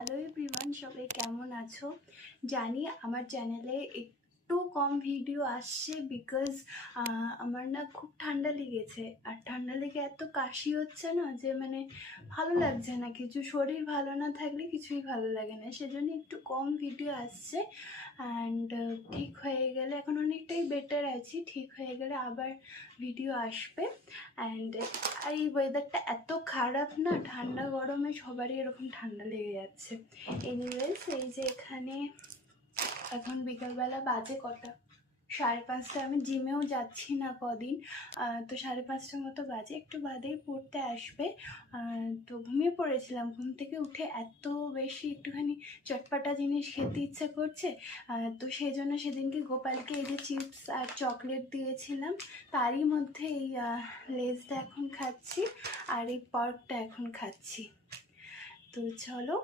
Hello everyone, সবাই কেমন আছো? জানি আমার চ্যানেলে একটু কম ভিডিও আসছে বিকজ আমার না খুব ঠান্ডা লেগেছে। আর ঠান্ডা লেগে এত কাশি হচ্ছে না যে ভালো লাগছে না, কিছু শরীর ভালো না থাকলে কিছুই ভালো লাগে না, সেজন্য একটু কম ভিডিও আসছে। অ্যান্ড ঠিক হয়ে গেলে, এখন অনেকটাই বেটার আছি, ঠিক হয়ে গেলে আবার ভিডিও আসবে। অ্যান্ড এই ওয়েদারটা এত খারাপ না, ঠান্ডা গরমে সবারই এরকম ঠান্ডা লেগে যাচ্ছে। এনিওয়েজ, এই যে এখানে এখন বিকালবেলা বাজে কটা, 5:30। আমি জিমেও যাচ্ছি না কদিন, তো 5:30টার মতো বাজে, একটু বাদেই পড়তে আসবে। তো ঘুমিয়ে পড়েছিলাম, ঘুম থেকে উঠে এত বেশি একটুখানি চটপাটা জিনিস খেতে ইচ্ছে করছে। তো সেই জন্য সেদিনকে গোপালকে এই যে চিপস আর চকলেট দিয়েছিলাম, তারই মধ্যে এই লেজটা এখন খাচ্ছি আর এই পর্কটা এখন খাচ্ছি। তো চলো